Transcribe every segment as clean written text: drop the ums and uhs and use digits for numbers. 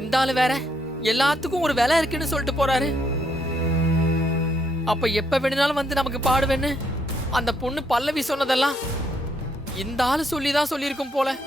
இந்த ஆளு வேற எல்லாத்துக்கும் ஒரு விலை இருக்குன்னு சொல்லிட்டு போறாரு. அப்ப எப்ப வேணும்னாலும் வந்து நமக்கு பாடுவேன்னு அந்த பொண்ணு பல்லவி சொன்னதெல்லாம் இந்த ஆளு சொல்லிதான் சொல்லியிருக்கும் போல.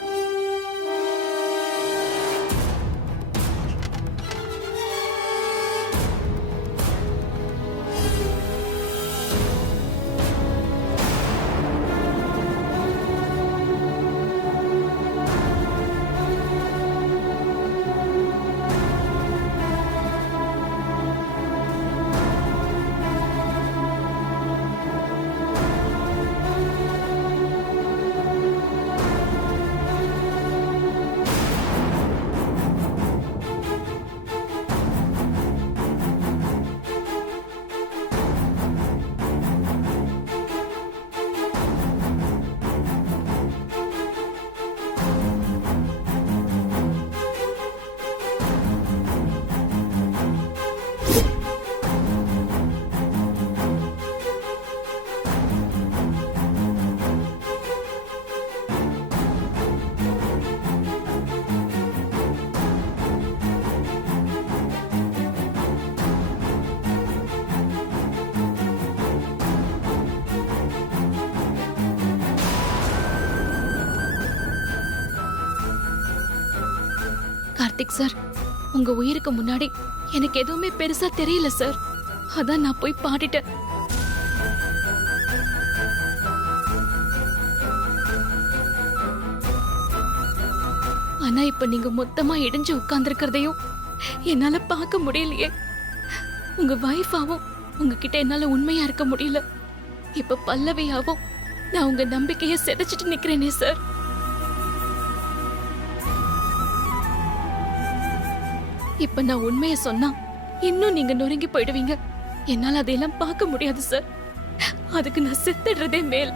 கார்த்திக் சார், உங்க உயிருக்கு முன்னாடி எனக்கு எதுவுமே பெருசா தெரியல சார். அதான் நான் போய் பாடிட்டேன். ஆனா இப்ப நீங்க மொத்தமா இடிஞ்சு உட்கார்ந்துருக்கிறதையும் என்னால பார்க்க முடியலையே. உங்க வைஃபாவும் உங்ககிட்ட என்னால உண்மையா இருக்க முடியல. இப்ப பல்லவியாவும் நான் உங்க நம்பிக்கையை சிதைச்சிட்டு நிக்கிறேனே சார். இப்ப நான் உண்மையை சொன்னா இன்னும் நீங்க நொறுங்கி போயிடுவீங்க. என்னால அதையெல்லாம் பார்க்க முடியாது சார். அதுக்கு நான் செத்துடுறதே மேல்.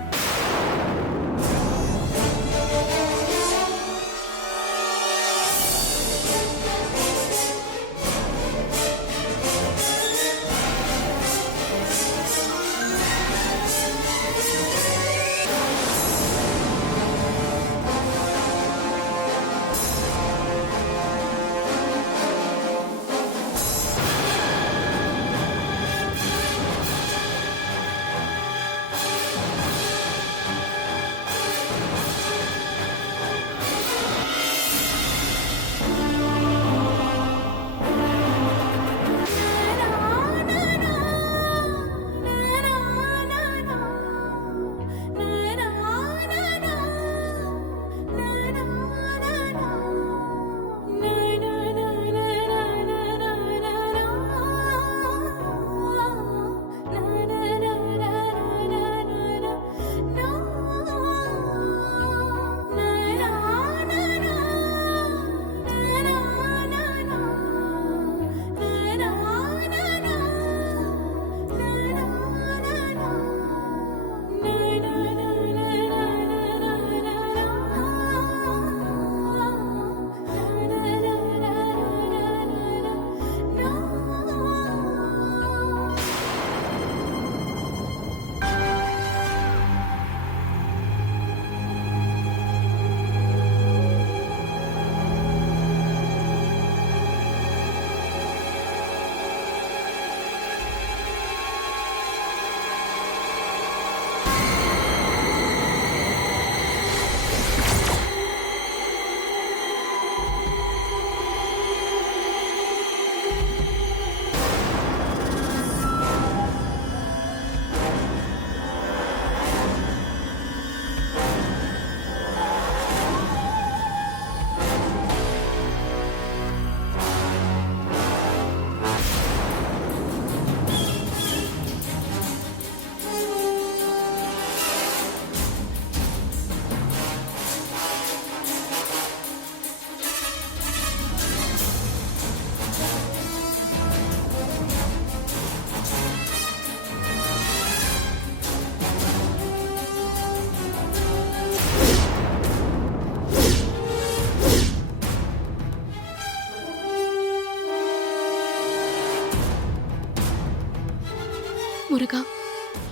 முருகா,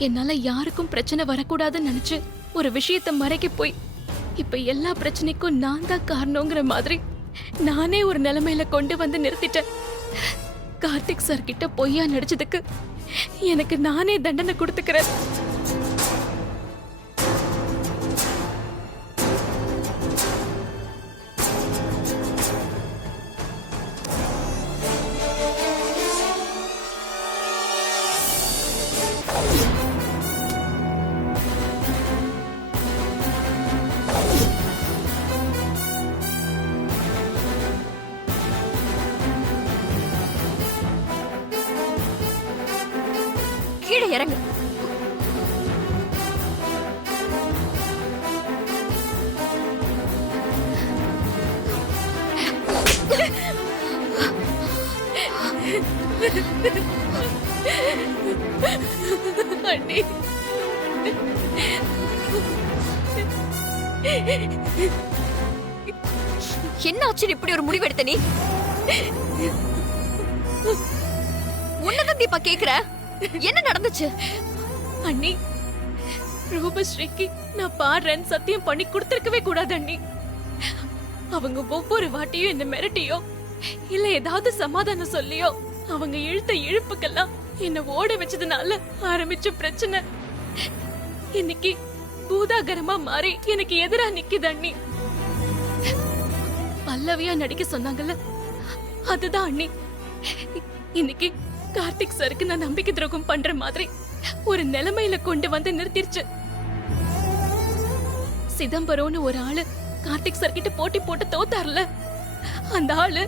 என்னால யாருக்கும் பிரச்சனை வரக்கூடாதுன்னு நினைச்சு ஒரு விஷயத்தை மறைக்க போய் இப்ப எல்லா பிரச்சனைக்கும் நான் தான் காரணங்கிற மாதிரி நானே ஒரு நிலைமையில கொண்டு வந்து நிறுத்திட்டேன். கார்த்திக் சார் கிட்ட பொய்யா நடிச்சதுக்கு எனக்கு நானே தண்டனை கொடுத்துக்கிறேன். கீழே இறங்கு. அண்ணி, என்ன ஆச்சு இப்படி ஒரு முடிவு எடுத்த நீ? உன்னதான் தீபா கேக்குற, என்ன நடந்துச்சு? அண்ணி, ரூபஸ்ரீக்கு நான் பாடுறேன்னு சத்தியம் பண்ணி கொடுத்திருக்கவே கூடாது அண்ணி. அவங்க ஒவ்வொரு வாட்டியும் என்ன மிரட்டியோ இல்ல ஏதாவது சமாதானம் சொல்லியோ அவங்க இழுத்த இழுப்புக்கெல்லாம் என்ன ஓட வச்சதுனால ஆரம்பிச்ச பிரச்சனை இன்னைக்கு பூதாகரமா மாறி எனக்கு எதிரா நிக்குது அண்ணி. பல்லவியா நடிக்க சொன்னாங்கல்ல, அதுதான் அண்ணி இன்னைக்கு கார்த்திக் சருக்கு நான் நம்பிக்கை துரோகம் பண்ற மாதிரி ஒரு நிலைமையில கொண்டு வந்து நிறுத்திருச்சு. சிதம்பரம்னு ஒரு ஆளு கார்த்திக் சார் கிட்ட போட்டி போட்டு தோத்தார்ல, அந்த ஆளு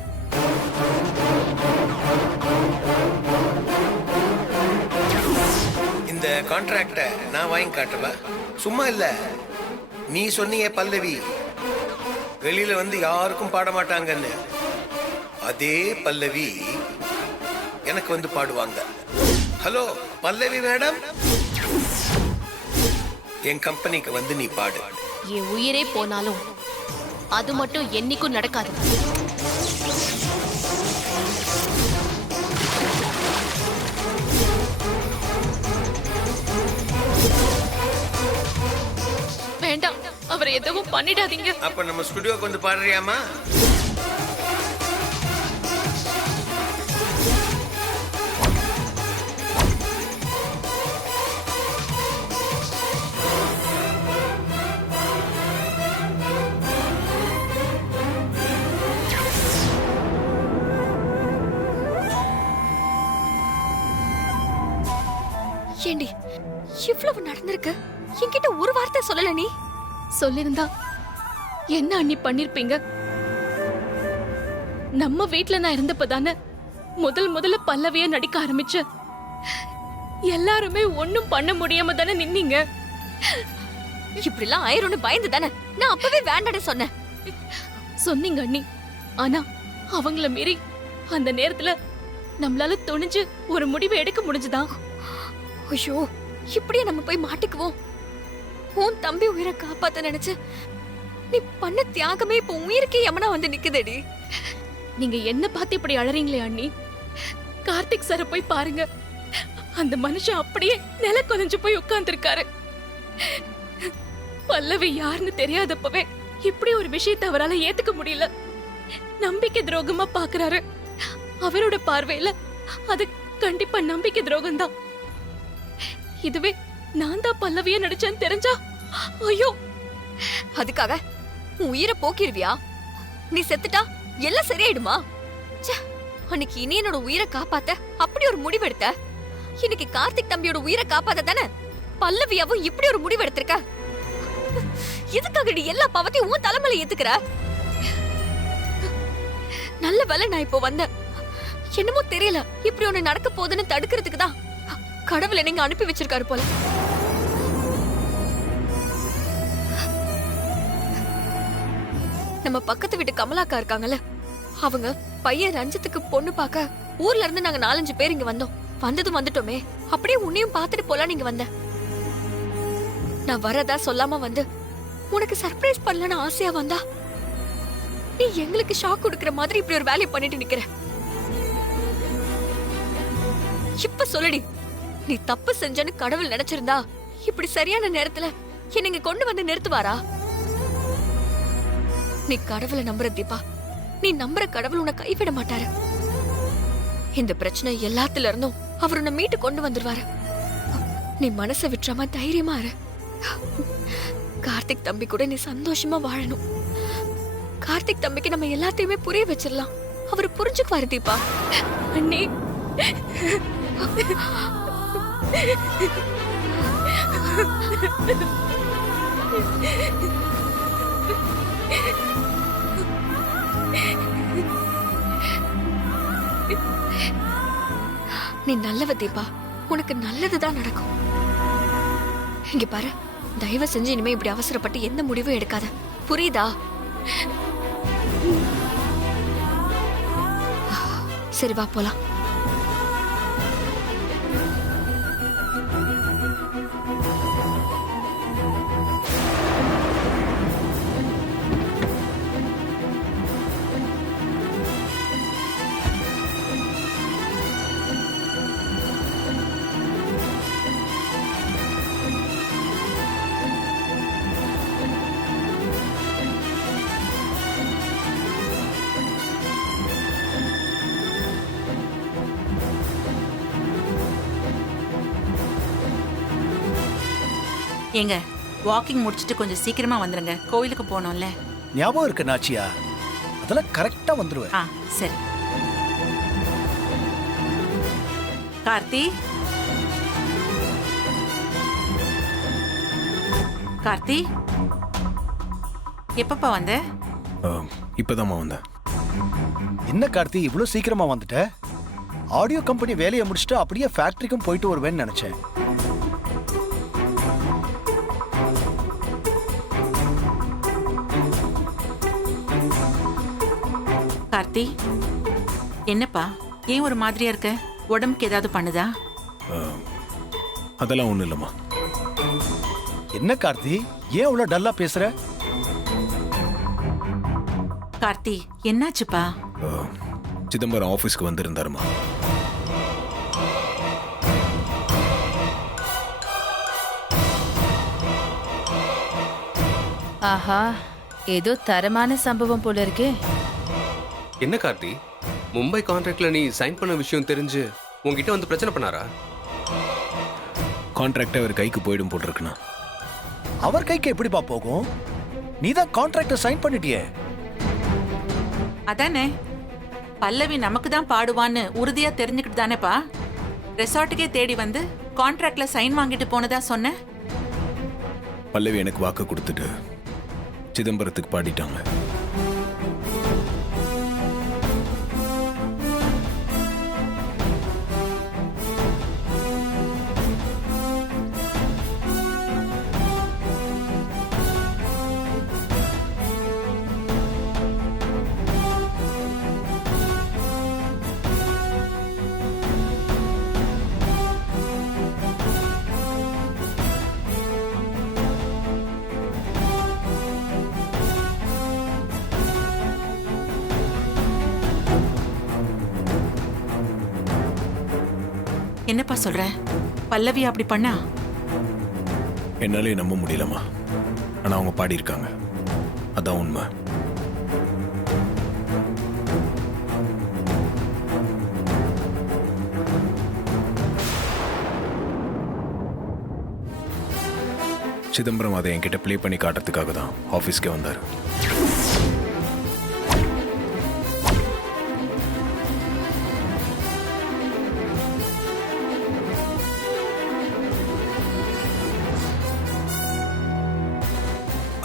இந்த கான்ட்ராக்ட நான் வாங்கி காட்டுவா. சும்மா இல்ல, நீ சொன்னியே பல்லவி வெளியில வந்து யாருக்கும் பாட மாட்டாங்கன்னு, அதே பல்லவி எனக்கு வந்து பாடுவாங்க. ஹலோ பல்லவி மேடம், என் கம்பெனிக்கு வந்து நீ பாடு. என் உயிரே போனாலும் அது மட்டும் என்னைக்கும் நடக்காது. வேண்டாம், அவரை எதுவும் பண்ணிடாதீங்க. அப்ப நம்ம ஸ்டுடியோக்கு வந்து பாடுறியாமா? ஏண்டி இவ்வளவு நடந்திருக்கு, என்கிட்ட ஒரு வார்த்தை சொல்லல நீ? சொல்லிருந்தா என்ன அண்ணி பண்ணிருப்பீங்க? நம்ம வீட்ல நான் இருந்தப்பதானே முதல்ல பல்லவியா நடிக்க ஆரம்பிச்ச. எல்லாருமே ஒண்ணும் பண்ண முடியாம தானே நின்னீங்க. இப்படி எல்லாம் ஆயிரும்னு பயந்து தானே நான் அப்பவே வேண்டானே சொன்னேன். சொன்னீங்க அண்ணி, ஆனா அவங்கள மீறி அந்த நேரத்துல நம்மளால துணிஞ்சு ஒரு முடிவை எடுக்க முடிஞ்சுதா? ஐயோ, இப்படியே நம்ம போய் மாட்டிக்குவோம். உன் தம்பி உயிரை காப்பாத்த நினைச்சு நீ பண்ண தியாகமே இப்ப உயிருக்கே யமனா வந்து நிக்குதேடி. நீங்க என்ன பார்த்து இப்படி அழறீங்களே அண்ணி? கார்த்திக் சார போய் பாருங்க, அந்த மனுஷன் அப்படியே நில கொலைஞ்சு போய் உட்கார்ந்துருக்காரு. பல்லவி யாருன்னு தெரியாதப்பவே இப்படி ஒரு விஷயத்தை அவரால ஏத்துக்க முடியல. நம்பிக்கை துரோகமா பாக்குறாரு. அவரோட பார்வையில அது கண்டிப்பா நம்பிக்கை துரோகம் தான். இதுவே நான் தான் பல்லவியா நடிச்சேன்னு தெரிஞ்சா, ஐயோ, அதுக்காக உன் உயிரை போக்கிடுவியா? நீ செத்துட்டா எல்லாம் சரியாயிடுமா? ச்சே, அன்னைக்கு இனியனோட உயிரை காப்பாத்த அப்படி ஒரு முடிவெடுத்த. இன்னைக்கு கார்த்திக் தம்பியோட உயிரை காப்பாத்த தானே பல்லவியாவும் இப்படி ஒரு முடிவு எடுத்திருக்க. எதுக்காக நீ எல்லா பாவத்தையும் உன் தலைமையில ஏத்துக்கிற? நல்ல வேலை நான் இப்போ வந்தேன். என்னமோ தெரியல, இப்படி ஒண்ணு நடக்க போகுதுன்னு தடுக்கிறதுக்கு தான் கடவுளை நீங்க அனுப்பி வச்சிருக்காரு போல. நம்ம பக்கத்து வீட்டு கமலாக்கா இருக்காங்கல்ல, அவங்க பையன் ரஞ்சித்துக்கு பொண்ணு பார்க்க ஊர்ல இருந்து நாங்க 4-5 பேர் இங்க வந்தோம். வந்ததும் வந்துட்டோமே, அப்படியே உன்னையும் பார்த்துட்டு போலாம் நீங்க வந்த. நான் வரதா சொல்லாம வந்து உனக்கு சர்ப்ரைஸ் பண்ணலன்னு ஆசையா வந்தா, நீ எங்களுக்கு ஷாக் கொடுக்கிற மாதிரி இப்படி ஒரு வேலையை பண்ணிட்டு நிக்கிற. இப்ப சொல்லுடி, நீ தப்பு செஞ்சன்னு கடவுள் நினைச்சிருந்தா இப்படி சரியான நேரத்துல என்னை கொண்டு வந்து நிறுத்துவாரா? நீ கடவுளை நம்புற தீபா, நீ நம்புற கடவுள் உன்னை கைவிட மாட்டாரு. இந்த பிரச்சனை எல்லாத்துல இருந்தும் அவர் உன்னை மீட்டு கொண்டு வந்துருவாரு. நீ மனசை விட்டுறாம தைரியமா இரு. கார்த்திக் தம்பி கூட நீ சந்தோஷமா வாழணும். கார்த்திக் தம்பிக்கு நம்ம எல்லாத்தையுமே புரிய வச்சிடலாம். அவர் புரிஞ்சுக்குவாரு தீபா. அண்ணே, நீ நல்லவ தீபா, உனக்கு நல்லதுதான் நடக்கும். இங்க பாரு, தயவு செஞ்சு இனிமே இப்படி அவசரப்பட்டு எந்த முடிவும் எடுக்காத, புரியுதா? சரி வா போலாம். ஏங்க, வாக்கிங் முடிச்சிட்டு கொஞ்சம் சீக்கிரமா வந்துருங்க, கோயிலுக்கு போனோம்ல. ஞாபகம் இருக்கு நாச்சியா, அதெல்லாம் கரெக்டா வந்துருவேன். ஆ சரி. கார்த்தி, கார்த்தி எப்பப்பா வந்த? இப்பதாம்மா வந்தேன். என்ன கார்த்தி இவ்வளவு சீக்கிரமா வந்துட்ட? ஆடியோ கம்பெனி வேலையை முடிச்சுட்டு அப்படியே ஃபேக்டரிக்கும் போயிட்டு வருவேன்னு நினைச்சேன். கார்த்தி, என்னப்பா ஏன் ஒரு மாதிரியா இருக்க? உடம்புக்கு ஏதாவது பண்ணுதா? அதெல்லாம் ஒண்ணும் இல்லம்மா. என்ன கார்த்தி, ஏன் அவ்வளவு டல்லா பேசுற? கார்த்தி, என்னாச்சுப்பா? சிதம்பரம் ஆபீஸ்க்கு வந்திருந்தாருமா. ஆஹா, ஏதோ தரமான சம்பவம் போல இருக்கே. என்ன கார்த்தி, மும்பை கான்ட்ராக்ட்ல நீ சைன் பண்ண விஷயம் தெரிஞ்சு உங்ககிட்ட வந்து பிரச்சனை பண்ணாரா? கான்ட்ராக்ட் அவர் கைக்கு போயிடும் போட்டிருக்குண்ணா. அவர் கைக்கு எப்படிப்பா போகும்? நீதான் கான்ட்ராக்ட சைன் பண்ணிட்டியே. அதானே, பல்லவி நமக்கு தான் பாடுவான்னு உறுதியா தெரிஞ்சுக்கிட்டு தானேப்பா ரெசார்ட்டுக்கே தேடி வந்து கான்ட்ராக்ட்ல சைன் வாங்கிட்டு போனதா சொன்ன. பல்லவி எனக்கு வாக்கு கொடுத்துட்டு சிதம்பரத்துக்கு பாடிட்டாங்க. என்னப்பா சொல்ற? பல்லவி அப்படி பண்ணா? என்னாலே நம்ப முடியலம்மா. ஆனா அவங்க பாடியிருக்காங்க, அதான் உண்மை. சிதம்பரம் அதை என்கிட்ட ப்ளே பண்ணி காட்டுறதுக்காக தான் ஆஃபீஸ்க்கே வந்தார்.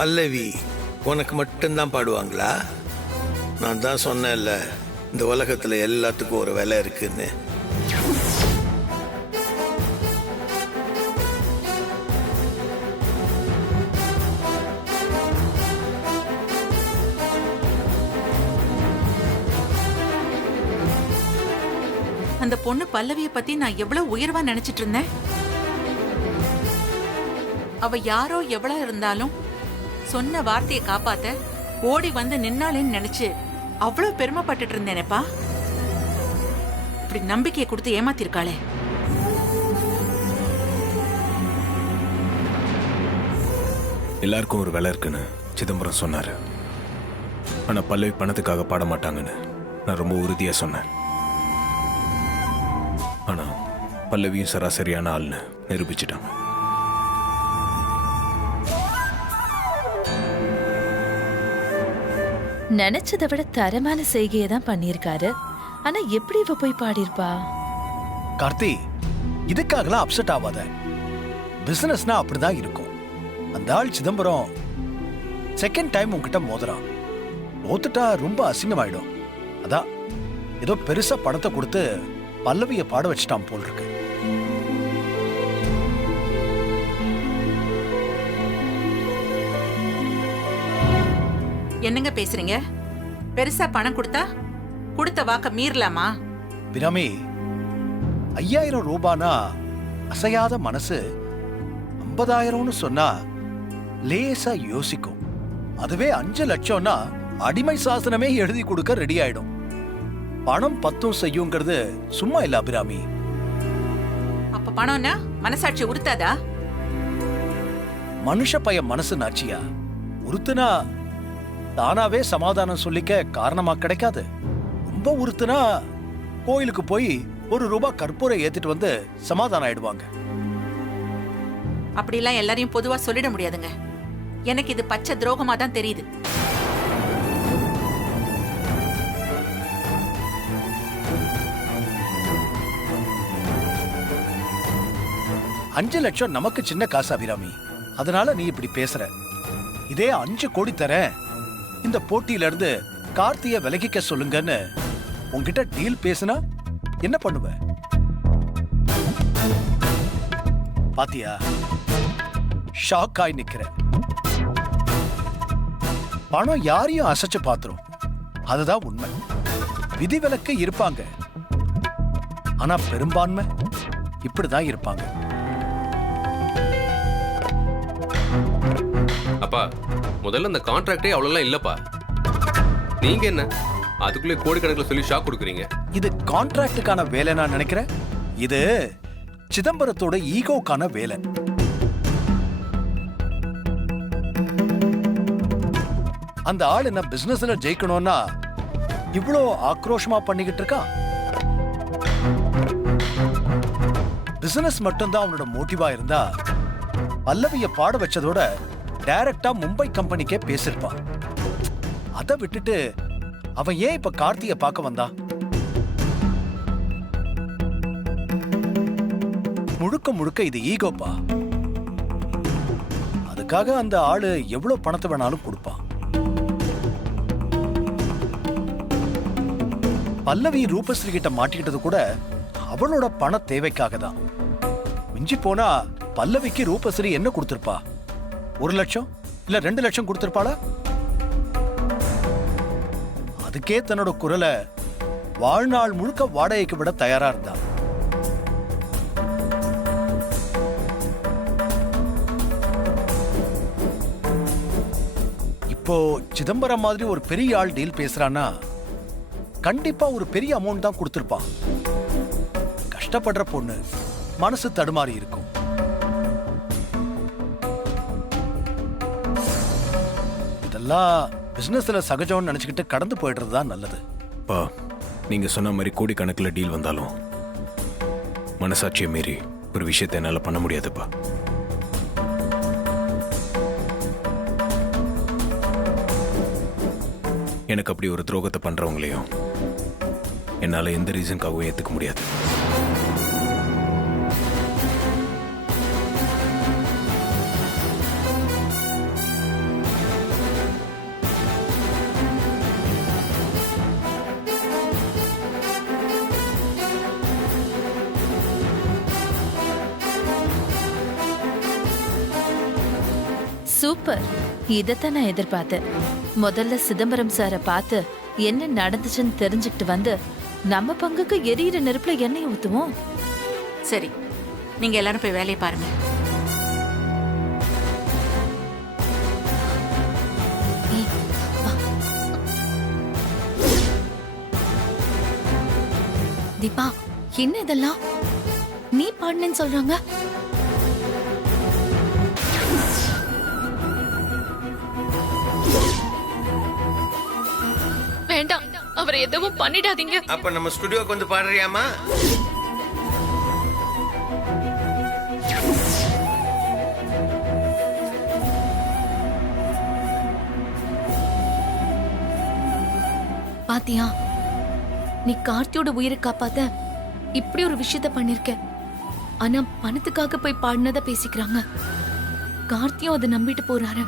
பல்லவி உனக்கு மட்டும்தான் பாடுவாங்களா? நான் தான் சொன்னேன்ல, இந்த உலகத்துல எல்லாத்துக்கும் ஒரு விலை இருக்குன்னு. அந்த பொண்ணு பல்லவிய பத்தி நான் எவ்வளவு உயர்வா நினைச்சிட்டு இருந்தேன். அவ யாரோ எவ்வளவு இருந்தாலும் சொன்ன வார்த்தையை காப்பாத்த ஓடி வந்து நின்னாலேன்னு நினைச்சு அவ்வளவு பெருமைப்பட்டுட்டு இருந்தேனேப்பா. இப்படி நம்பிக்கையை கொடுத்து ஏமாத்திருக்காளே. எல்லாருக்கும் ஒரு விலை இருக்குன்னு சிதம்பரம் சொன்னாரு. ஆனால் பல்லவி பணத்துக்காக பாட மாட்டாங்கன்னு நான் ரொம்ப உறுதியாக சொன்னேன். ஆனால் பல்லவியும் சராசரியான ஆள்னு நிரூபிச்சிட்டாங்க. நினைச்சதை விட தரமான செய்கையை தான் பண்ணியிருக்காரு. ஆனா எப்படி இவ போய் பாடியிருப்பா? கார்த்தி, இதுக்காகலாம் அப்செட் ஆகாத. பிசினஸ்னா அப்படிதான் இருக்கும். அந்த ஆள் சிதம்பரம் செகண்ட் டைம் உன்கிட்ட மோதுறான். மோத்துட்டா ரொம்ப அசிங்கமாயிடும். அதான் ஏதோ பெருசா பணத்தை கொடுத்து பல்லவிய பாட வச்சுட்டான் போல் இருக்கு. என்னங்க பேசுறீங்க? பெருசா பணம் கொடுத்தா கொடுத்த வாக்க மீறலாமா? பிராமி, 5000 ரூபானா அசையாத மனசு 50,000ன்னு சொன்னா லேசா யோசிக்கும். அதுவே 5 லட்சம்னா அடிமை சாசனமே எழுதி கொடுக்க ரெடி ஆயிடும். பணம் 10 செய்யுங்கிறது சும்மா இல்ல அபிராமி. அப்ப பணம்னா மனசாட்சி உறுத்தாதா? மனுஷ பைய மனசு நாச்சியா உறுத்துனா தானாவே சமாதானம் சொல்லிக்க காரணமா கிடைக்காது. ரொம்ப உறுத்துனா கோயிலுக்கு போய் ₹1 கற்பூரம் ஏத்திட்டு வந்து சமாதானம் ஆயிடுவாங்க. அப்படிலாம் எல்லாரையும் பொதுவா சொல்லிட முடியாதுங்க. எனக்கு இது பச்சை துரோகமா தான் தெரியுது. அஞ்சு லட்சம் நமக்கு சின்ன காசு அபிராமி. அதனால நீ இப்படி பேசுற. இதே 5 கோடி தரேன், இந்த போட்டியில இருந்து கார்த்திய விலகிக்க சொல்லுங்கன்னு உன்கிட்ட டீல் பேசுனா என்ன பண்ணுவ? பாத்தியா, ஷாக் ஆய் நிக்கிற. பணம் யாரையும் அசைச்சு பாத்துரும், அதுதான் உண்மை. விதிவிலக்கு இருப்பாங்க, ஆனா பெரும்பான்மை இப்படிதான் இருப்பாங்க. அப்பா, முதல்ல அந்த கான்ட்ராக்டே அவ்வளோலாம் இல்லப்பா. நீங்க என்ன அதுக்குள்ளே கோடிக்கணக்கில் சொல்லி ஷாக் கொடுக்குறீங்க? இது கான்ட்ராக்டுக்கான வேலை நான் நினைக்கிறேன். இது சிதம்பரத்தோட ஈகோக்கான வேலை. அந்த ஆள் என்ன பிசினஸ்ல ஜெயிக்கணும்னா இவ்வளோ ஆக்ரோஷமா பண்ணிக்கிட்டு இருக்கான். பிசினஸ் மட்டும்தான் அவனோட மோட்டிவா இருந்தா பல்லவிய பாட வச்சதோட டைரக்டா மும்பை கம்பெனிக்கே பேசிருப்பான். அதை விட்டுட்டு அவன் ஏன் இப்ப கார்த்திய பார்க்க வந்தா? முழுக்க முழுக்க இது ஈகோப்பா. அதுக்காக அந்த ஆளு எவ்வளவு பணத்தை வேணாலும் கொடுப்பான். பல்லவி ரூபஸ்ரீ கிட்ட மாட்டிக்கிட்டது கூட அவளோட பண தேவைக்காக தான். மிஞ்சி போனா பல்லவிக்கு ரூபஸ்ரீ என்ன கொடுத்திருப்பா? 1 லட்சம் இல்ல 2 லட்சம் கொடுத்திருப்பாளா? அதுக்கே தன்னோட குரலை வாழ்நாள் முழுக்க வாடகைக்கு விட தயாரா இருந்தா. இப்போ சிதம்பரம் மாதிரி ஒரு பெரிய ஆள் டீல் பேசுறான்னா கண்டிப்பா ஒரு பெரிய அமௌண்ட் தான் கொடுத்திருப்பான். கஷ்டப்படுற பொண்ணு மனசு தடுமாறி இருக்கும். இதெல்லாம் பிசினஸ்ல சகஜம்னு நினைச்சுக்கிட்டு கடந்து போயிடுறது தான் நல்லது. பா, நீங்க சொன்ன மாதிரி கோடிக்கணக்கில் டீல் வந்தாலும் மனசாட்சியை மீறி ஒரு விஷயத்தை என்னால பண்ண முடியாதுப்பா. எனக்கு அப்படி ஒரு துரோகத்தை பண்றவங்களையும் என்னால எந்த ரீசனுக்காகவும் ஏத்துக்க முடியாது. சூப்பர், இதைத்தான் நான் எதிர்பார்த்தேன். முதல்ல சிதம்பரம் சாரை பார்த்து என்ன நடந்துச்சுன்னு தெரிஞ்சுக்கிட்டு வந்து நம்ம பங்குக்கு எரியிற நெருப்புல எண்ணெய் ஊத்துவோம். சரி, நீங்க எல்லாரும் போய் வேலையை பாருங்க. தீபா, என்ன இதெல்லாம்? நீ பாடுனேன்னு சொல்றாங்க. அவரை எதுவும் பண்ணிடாதீங்க. அப்ப நம்ம ஸ்டுடியோக்கு வந்து பாடுறியாமா? பாத்தியா, நீ கார்த்தியோட உயிரை காப்பாத்த இப்படி ஒரு விஷயத்த பண்ணிருக்க. ஆனா பணத்துக்காக போய் பாடினத பேசிக்கிறாங்க. கார்த்தியும் அதை நம்பிட்டு போறாரு.